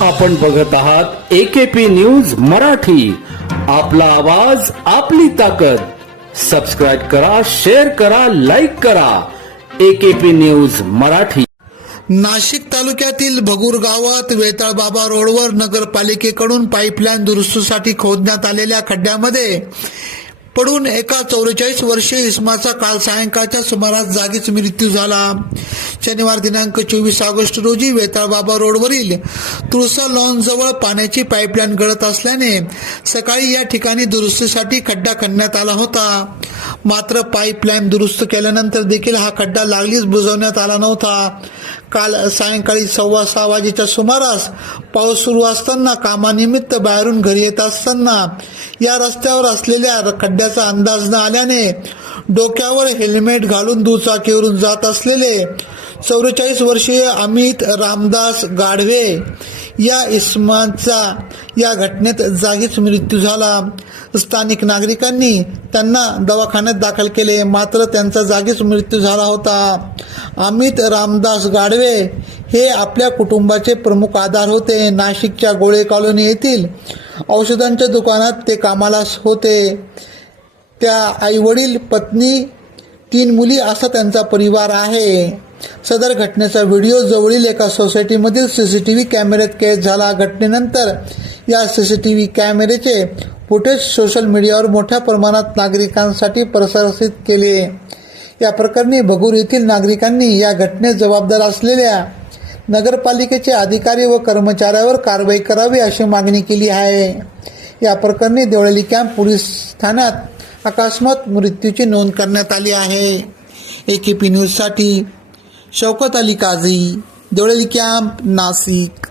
आपण बघत आहात एकेपी न्यूज मराठी. आपला आवाज आपली ताकद. सबस्क्राईब करा शेअर करा लाईक करा. AKP news Marathi. नाशिक तालुक्यातील भगूर गावात वेताळबाबा रोडवर नगरपालिकेकडून पाईपलाईन दुरुस्तीसाठी खोदण्यात आलेल्या खड्ड्यामध्ये पडून एका चौवेचाळीस वर्षीय इसमाचा काल सायंकाळच्या सुमारास जागीच मृत्यू झाला. शनिवार दिनांक चोवीस ऑगस्ट रोजी वेताळबाबा रोडवरील तुळसा लॉन जवळ पाण्याची पाईपलाईन गळत असल्याने सकाळी या ठिकाणी दुरुस्तीसाठी खड्डा खणण्यात आला होता. मात्र पाईपलाईन दुरुस्त केल्यानंतर देखील हा खड्डा लागलीच बुजवण्यात आला नव्हता. काल सायंकाळी सव्वा सहा वाजेच्या सुमारास पाऊस सुरू असताना कामानिमित्त बाहेरून घरी येत असताना या रस्त्यावर असलेल्या खड्ड्याचा अंदाज न आल्याने डोक्यावर हेल्मेट घालून दुचाकीवरून जात असलेले चौवेचाळीस वर्षीय अमित रामदास गाढवे या इस्माचा या घटनेत जागीच मृत्यू झाला. स्थानिक नागरिकांनी त्यांना दवाखान्यात दाखल केले मात्र त्यांचा जागीच मृत्यू झाला होता. अमित रामदास गाढवे हे आपल्या कुटुंबाचे प्रमुख आधार होते. नाशिकच्या गोळे कॉलनी येथील औषधांच्या दुकानात ते कामाला होते. त्या आईवडील पत्नी तीन मुली असा त्यांचा परिवार आहे. सदर घटनेचा व्हिडिओ जवळील एका सोसायटीमधील सी सी टी व्ही कॅमेऱ्यात कैद झाला. घटनेनंतर या सी सी टी व्ही कॅमेऱ्याचे फुटेज सोशल मीडियावर मोठ्या प्रमाणात नागरिकांसाठी प्रसारित केले. या प्रकरणी भगूर येथील नागरिकांनी या घटनेत जबाबदार असलेल्या नगरपालिकेचे अधिकारी व कर्मचाऱ्यावर कारवाई करावी अशी मागणी केली आहे. या प्रकरणी देवळली कॅम्प पोलीस ठाण्यात अकस्मात मृत्यूची नोंद करण्यात आली आहे. ए के पी न्यूजसाठी शौकत अली काझी देवळली कॅम्प नाशिक.